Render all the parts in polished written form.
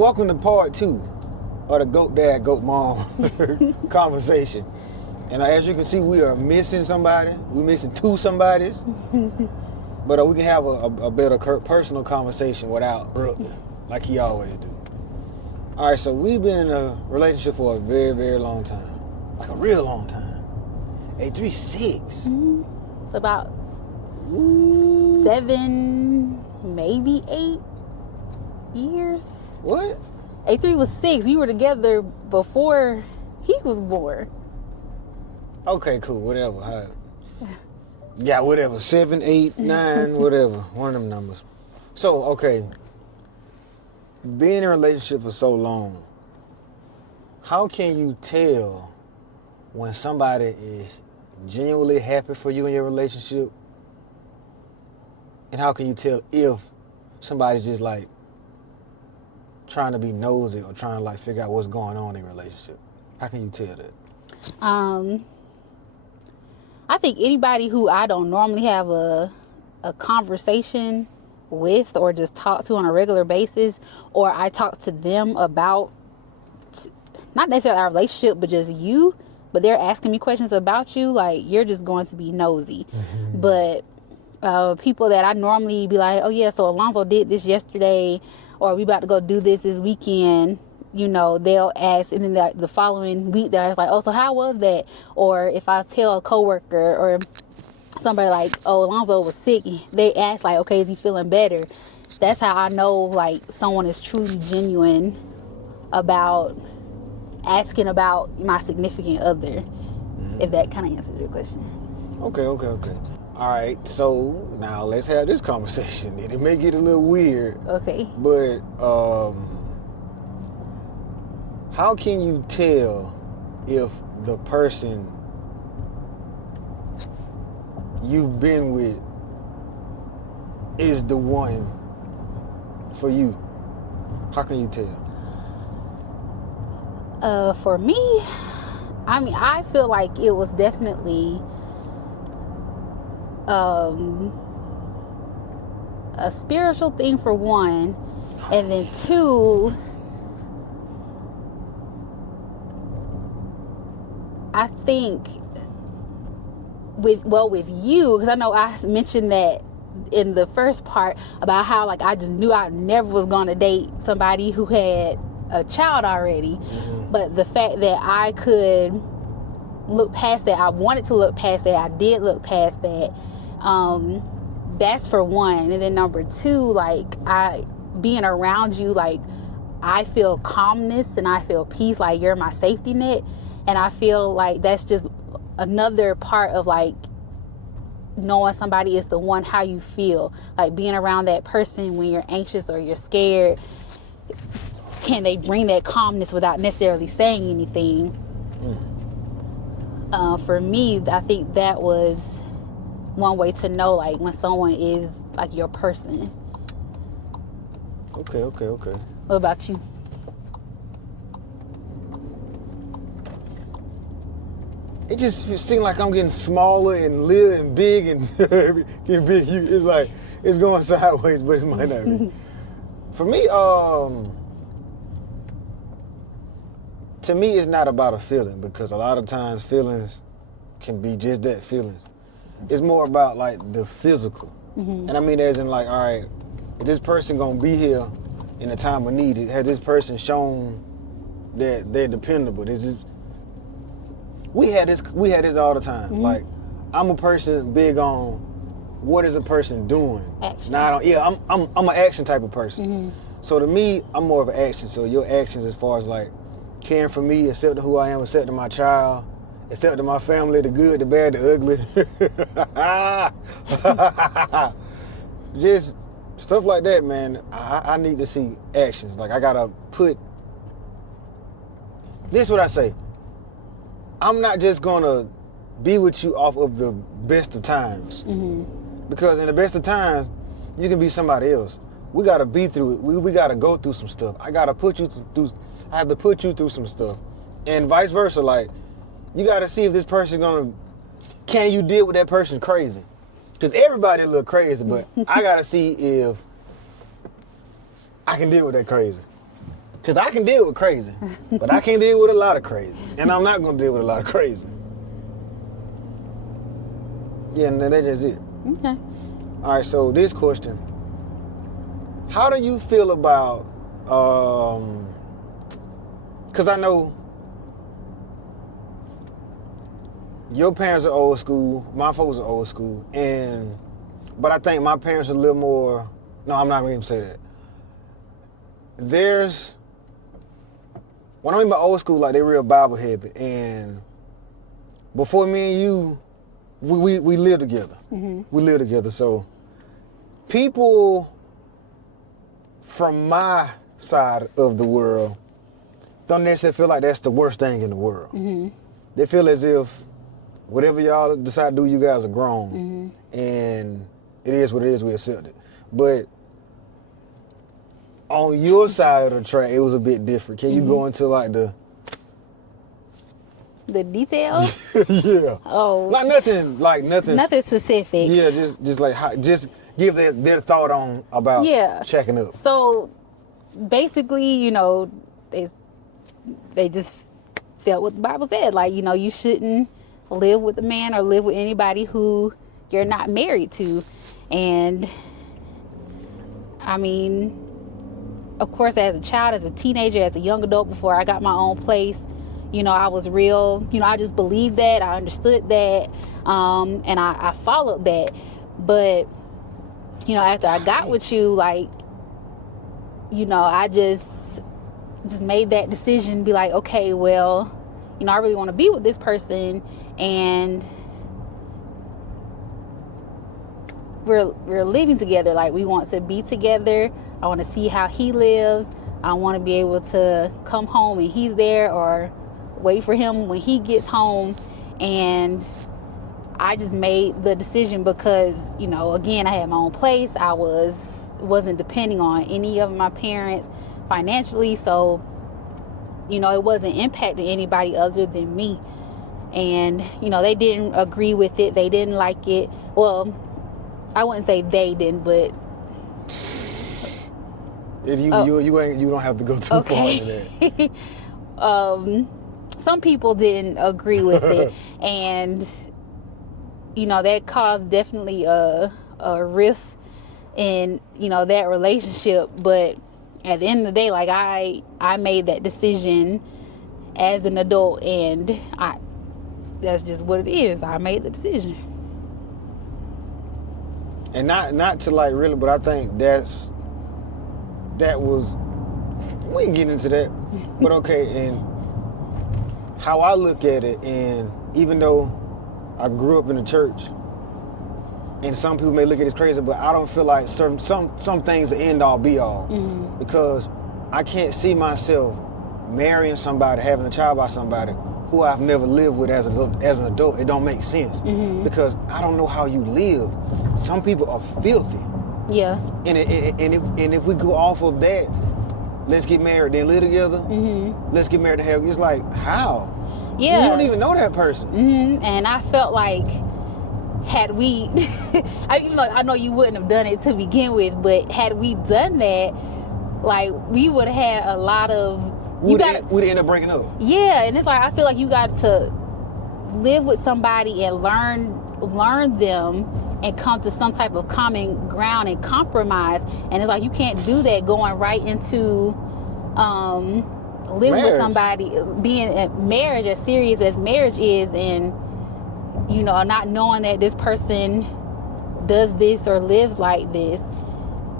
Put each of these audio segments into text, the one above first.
Welcome to part 2 of the Goat Dad, Goat Mom conversation. And as you can see, we are missing somebody. We're missing 2 somebodies. But we can have a better personal conversation without Brooke, like he always do. All right, so we've been in a relationship for a very, very long time. Like a real long time. 6. It's about 7, maybe 8 years. What? 3 was 6. We were together before he was born. Okay, cool, whatever. Yeah, whatever. 7, 8, 9, whatever. One of them numbers. So, okay. Being in a relationship for so long, how can you tell when somebody is genuinely happy for you in your relationship? And how can you tell if somebody's just like trying to be nosy or trying to like figure out what's going on in a relationship? How can you tell that? I think anybody who I don't normally have a conversation with or just talk to on a regular basis, or I talk to them about not necessarily our relationship, but just you, but they're asking me questions about you, like you're just going to be nosy. Mm-hmm. But people that I normally be like, oh yeah, so Alonzo did this yesterday, or we about to go do this weekend, you know, they'll ask, and then the following week they'll ask like, oh, so how was that? Or if I tell a coworker or somebody like, oh, Alonzo was sick, they ask like, okay, is he feeling better? That's how I know like someone is truly genuine about asking about my significant other. Mm-hmm. If that kind of answers your question. Okay. All right, so now let's have this conversation. It may get a little weird. Okay. But how can you tell if the person you've been with is the one for you? How can you tell? For me, I mean, I feel like it was definitely a spiritual thing for one, and then 2, I think with you, because I know I mentioned that in the first part about how like I just knew I never was going to date somebody who had a child already. Mm-hmm. But the fact that I could look past that, I wanted to look past that, I did look past that, that's for one. And then number 2, like I being around you, like I feel calmness and I feel peace, like you're my safety net. And I feel like that's just another part of like knowing somebody is the one, how you feel, like being around that person when you're anxious or you're scared. Can they bring that calmness without necessarily saying anything? For me, I think that was one way to know like when someone is like your person. Okay. What about you? It just seems like I'm getting smaller and little and big and getting big. It's like it's going sideways, but it might not be. For me, to me, it's not about a feeling, because a lot of times feelings can be just that, feelings. It's more about like the physical. Mm-hmm. And I mean as in like, all right, is this person gonna be here in a time of need? Has this person shown that they're dependable? We had this all the time. Mm-hmm. Like, I'm a person big on what is a person doing. Action. Now, I'm an action type of person. Mm-hmm. So to me, I'm more of an action. So your actions as far as like caring for me, accepting who I am, accepting my child, accepting my family, the good, the bad, the ugly. Just stuff like that, man. I need to see actions. Like I gotta put. This is what I say. I'm not just gonna be with you off of the best of times. Mm-hmm. Because in the best of times, you can be somebody else. We gotta be through it. We gotta go through some stuff. I have to put you through some stuff. And vice versa, like, you gotta see if this person's can you deal with that person crazy? Because everybody look crazy, but I gotta see if I can deal with that crazy. Because I can deal with crazy, but I can't deal with a lot of crazy. And I'm not going to deal with a lot of crazy. Yeah, and that's just it. Okay. All right, so this question. How do you feel about, because I know your parents are old school, my folks are old school, but I think my parents are a little more, no, I'm not going to even say that. When I mean by old school, like they real Bible heavy, and before me and you, we live together. Mm-hmm. We live together, so people from my side of the world don't necessarily feel like that's the worst thing in the world. Mm-hmm. They feel as if whatever y'all decide to do, you guys are grown, and it is what it is, we accept it. But on your side of the track, it was a bit different. Can you go into like the details? Yeah. Oh. Nothing specific. Yeah, just give their thought on about checking up. So basically, you know, they just felt what the Bible said. Like, you know, you shouldn't live with a man or live with anybody who you're not married to. And I mean, of course, as a child, as a teenager, as a young adult, before I got my own place, you know, I was real, you know, I just believed that, I understood that, and I followed that. But, you know, after I got with you, like, you know, I just made that decision, be like, okay, well, you know, I really want to be with this person, and we're living together. Like, we want to be together. I want to see how he lives. I want to be able to come home and he's there, or wait for him when he gets home. And I just made the decision because, you know, again, I had my own place. I wasn't depending on any of my parents financially, so, you know, it wasn't impacting anybody other than me. And, you know, they didn't agree with it. They didn't like it. Well, I wouldn't say they didn't, but you don't have to go too far into that. Some people didn't agree with it, and, you know, that caused definitely a rift in, you know, that relationship. But at the end of the day, like, I made that decision as an adult, and that's just what it is. I made the decision. And not to like really, but I think that was, we ain't getting into that, but okay. And how I look at it, and even though I grew up in the church, and some people may look at it as crazy, but I don't feel like some things are end all be all, because I can't see myself marrying somebody, having a child by somebody who I've never lived with as an adult. It don't make sense, because I don't know how you live. Some people are filthy. Yeah. And if we go off of that, let's get married, then live together. Let's get married and have. It's like, how? Yeah. You don't even know that person. And I felt like, had we, I know you wouldn't have done it to begin with, but had we done that, like, we would have had a lot of. We'd end up breaking up. Yeah, and it's like, I feel like you got to live with somebody and learn them and come to some type of common ground and compromise. And it's like, you can't do that going right into living marriage. with somebody, being in marriage, as serious as marriage is, and, you know, not knowing that this person does this or lives like this.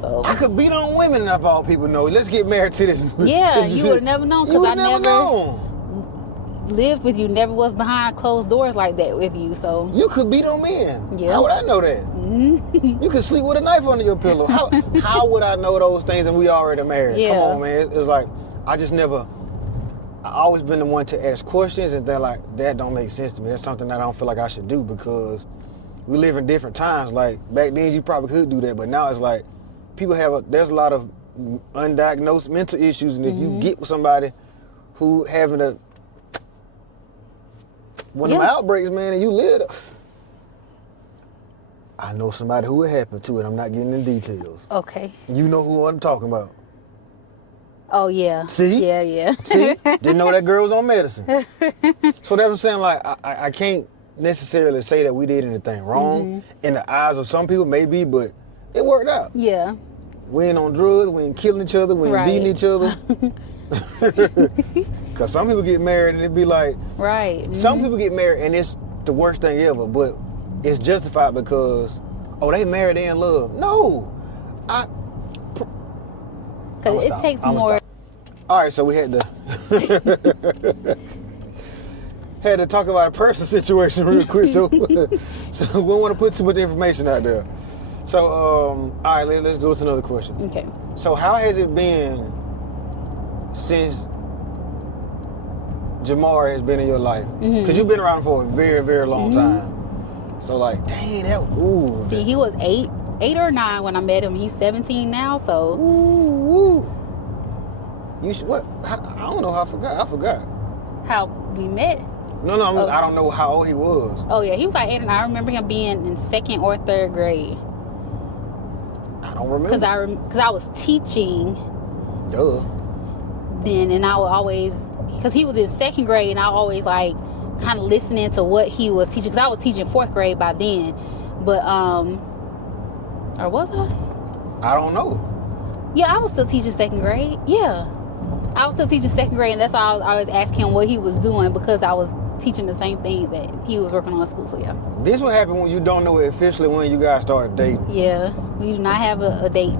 So I could beat on women if all people know. Let's get married to this. Yeah, you would have never known, because I never known. lived with you, never was behind closed doors like that with you. So you could beat on men. Yeah. How would I know that? You could sleep with a knife under your pillow. How would I know those things and we already married? Yeah. Come on, man. It's like, I always been the one to ask questions, and they're like, that don't make sense to me. That's something that I don't feel like I should do, because we live in different times. Like, back then you probably could do that, but now it's like, there's a lot of undiagnosed mental issues, and if you get with somebody who having one of them outbreaks, man, and you live, I know somebody who it happened to, and I'm not getting into details. Okay. You know who I'm talking about. Oh yeah. See? Yeah. See? Didn't know that girl was on medicine. So that's what I'm saying. Like, I can't necessarily say that we did anything wrong. In the eyes of some people, maybe, but it worked out. Yeah. We ain't on drugs. We ain't killing each other. We ain't beating each other. Because some people get married and it be like... Right. Some people get married and it's the worst thing ever, but it's justified because, oh, they married, they in love. No. Because it takes more... All right, so we had to... had to talk about a personal situation real quick, so we don't want to put too much information out there. So, all right, let's go to another question. Okay. So how has it been since Jamar has been in your life? Because you've been around for a very, very long time. So like, dang, ooh. See, he was 8 or 9 when I met him. He's 17 now, so. Ooh. What? I don't know how I forgot. How we met? No, I don't know how old he was. Oh yeah, he was like 8 and I remember him being in 2nd or 3rd grade. I don't remember. Because I was teaching. Duh. Then, and I would always, because he was in 2nd grade, and I always like kind of listening to what he was teaching, because I was teaching 4th grade by then. But or was I? I don't know. Yeah, I was still teaching 2nd grade. Yeah, I was still teaching 2nd grade, and that's why I was always asking him what he was doing, because I was teaching the same thing that he was working on at school. So yeah. This what happened when you don't know officially when you guys started dating. Yeah, we do not have a date.